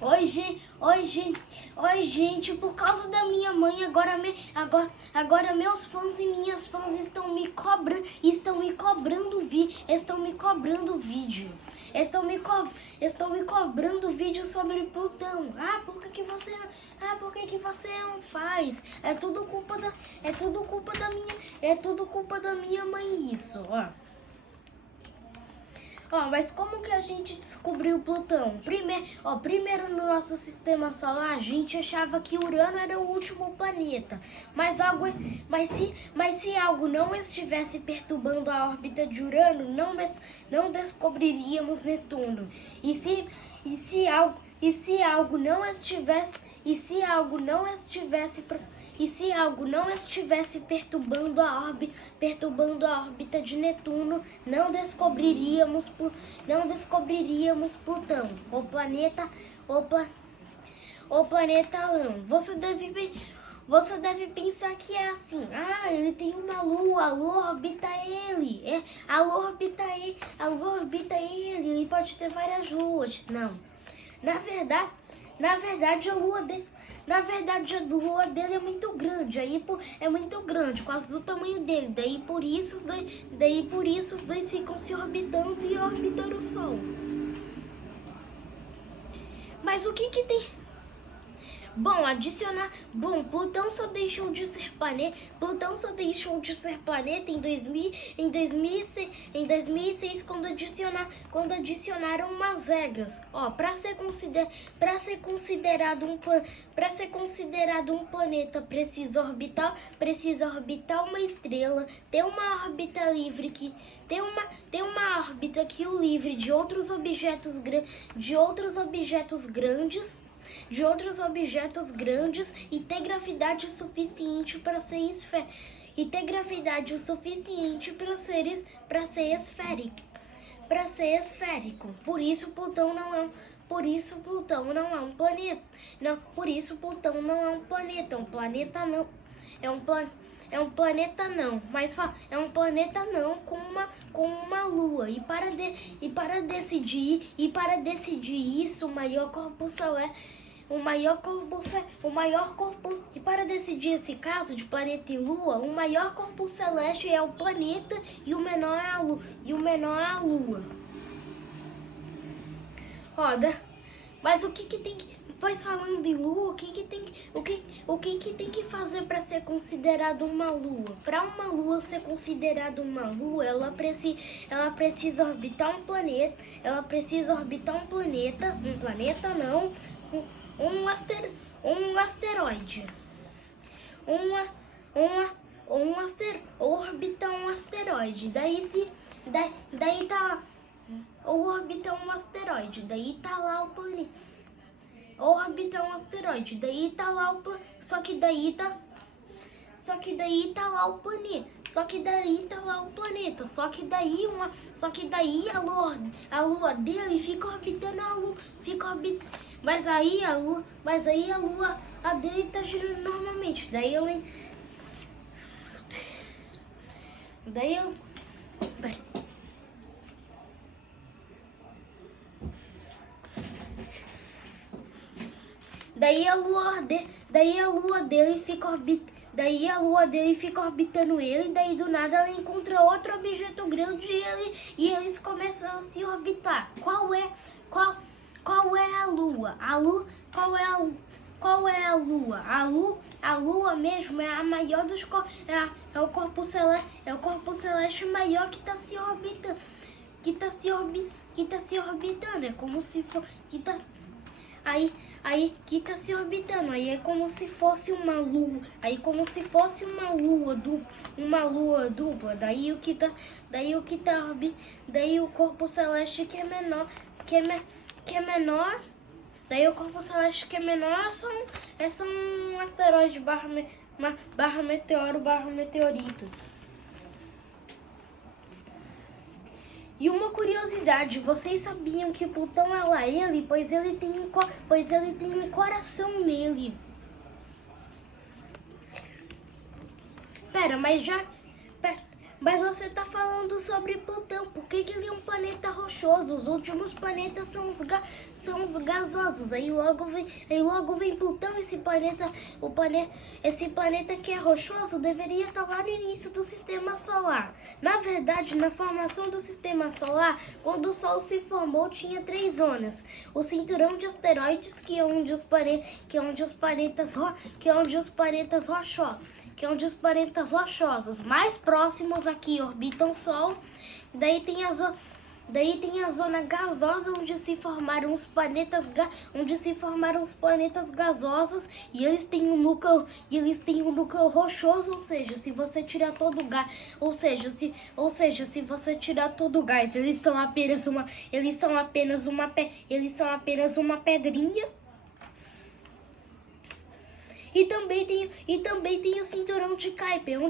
Oi, gente, por causa da minha mãe, agora meus fãs e minhas fãs estão me cobrando vídeo. Estão me cobrando vídeo sobre Plutão. Por que você não faz? É tudo culpa da minha mãe isso, ó. Mas como que a gente descobriu Plutão? Primeiro no nosso sistema solar, a gente achava que Urano era o último planeta. Mas se algo não estivesse perturbando a órbita de Urano, não descobriríamos Netuno. E se algo não estivesse perturbando a órbita de Netuno, não descobriríamos Plutão, o planeta anão. Você deve pensar que é assim. Ele tem uma lua, a lua orbita ele. A lua orbita ele. Ele pode ter várias luas. Não. Na verdade, a lua dele é muito grande. É muito grande, quase do tamanho dele. Daí por isso os dois ficam se orbitando e orbitando o Sol. Mas o que tem? Plutão só deixou de ser planeta. Em 2006 quando adicionaram umas regras. Para ser considerado um planeta, precisa orbitar uma estrela, ter uma órbita livre o livre de outros objetos grandes e ter gravidade suficiente para ser esférico. Por isso Plutão não é um planeta. É um planeta não. É um planeta não, mas é um planeta não com uma lua. E para decidir isso, e para decidir esse caso de planeta e lua, o maior corpo celeste é o planeta e o menor é a lua. Mas o que tem que... Pois falando em lua, o que tem que fazer para ser considerado uma lua? Para uma lua ser considerada uma lua, ela precisa orbitar um planeta. Um asteroide. Orbitar um asteroide. Daí tá... Ou orbitar um asteroide. Daí tá lá o planeta. Orbitar um asteroide, daí tá lá o planeta. Só que daí tá lá o planeta. Só que daí a lua dele fica orbitando a lua, mas aí a lua dele tá girando normalmente. Daí a lua dele fica orbitando ele, daí do nada ela encontra outro objeto grande e eles começam a se orbitar. Qual é a lua? Qual é a lua? A lua mesmo é a maior dos corpos, é o corpo celeste maior que está se orbitando. É como se for que tá se orbitando, aí é como se fosse uma lua, dupla, daí o corpo celeste que é menor, daí o corpo celeste que é menor são um asteroide barra meteoro barra meteorito. E uma curiosidade, vocês sabiam que Plutão é ele, pois ele tem um coração nele. Mas você tá falando sobre Plutão. Por que ele é um planeta rochoso? Os últimos planetas são os gasosos. Aí logo vem Plutão. Esse planeta que é rochoso deveria estar lá no início do Sistema Solar. Na verdade, na formação do Sistema Solar, quando o Sol se formou, tinha 3 zonas. O cinturão de asteroides, que é onde os planetas rochosos mais próximos aqui orbitam o Sol. Daí tem a zona gasosa, onde se formaram os planetas gasosos, e eles têm um núcleo rochoso, ou seja, se você tirar todo o gás, se você tirar todo o gás, eles são apenas uma pedrinha. E também tem o cinturão de Kuiper,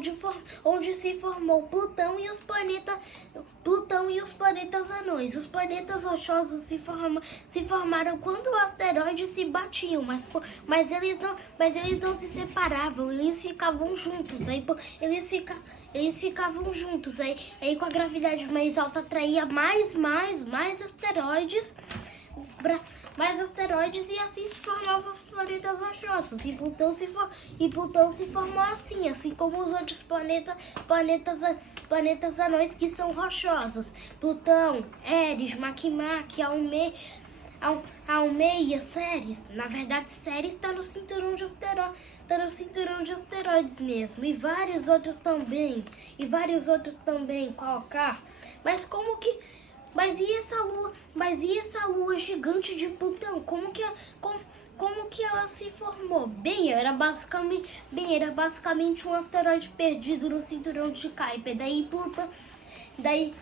onde se formou Plutão e os planetas anões. Os planetas rochosos se formaram quando os asteroides se batiam, mas eles não se separavam, eles ficavam juntos. Eles ficavam juntos, aí com a gravidade mais alta atraía mais asteroides, e assim se formavam os planetas rochosos. E Plutão se formou assim como os outros planetas anões que são rochosos. Plutão, Eris, Makemake, Almeia, Ceres. Na verdade, Ceres está no cinturão de asteroides mesmo. E vários outros também. Qualquer. Mas e essa lua gigante de Plutão? Como que ela se formou? Bem, era basicamente um asteroide perdido no cinturão de Kuiper. Daí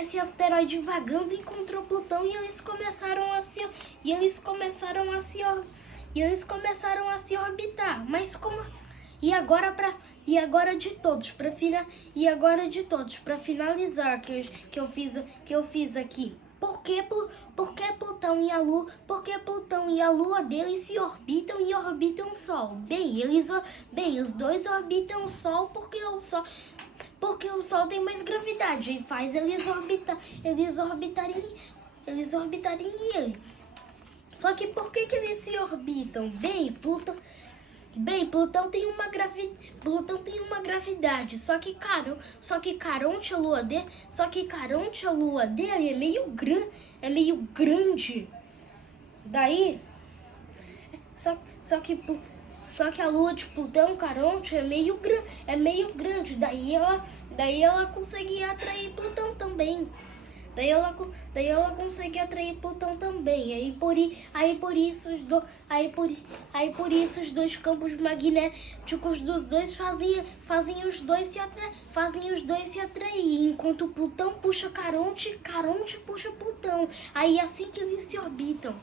esse asteroide vagando encontrou Plutão, e eles começaram a se orbitar. Mas como? E agora de todos para finalizar que eu fiz aqui. Por que Plutão e a Lua? Porque Plutão e a Lua deles se orbitam e orbitam o Sol. Os dois orbitam o Sol porque o Sol tem mais gravidade e faz eles orbitarem ele. Só que por que eles se orbitam? Plutão tem uma gravidade, só que Caronte, a lua dele é meio grande. Daí, só que a lua de Plutão, Caronte, é meio grande. Daí ela conseguia atrair Plutão também. Daí ela consegue atrair Plutão também. Aí por isso os dois campos magnéticos dos dois fazem os dois se atrair. Enquanto Plutão puxa Caronte, Caronte puxa Plutão. Aí é assim que eles se orbitam.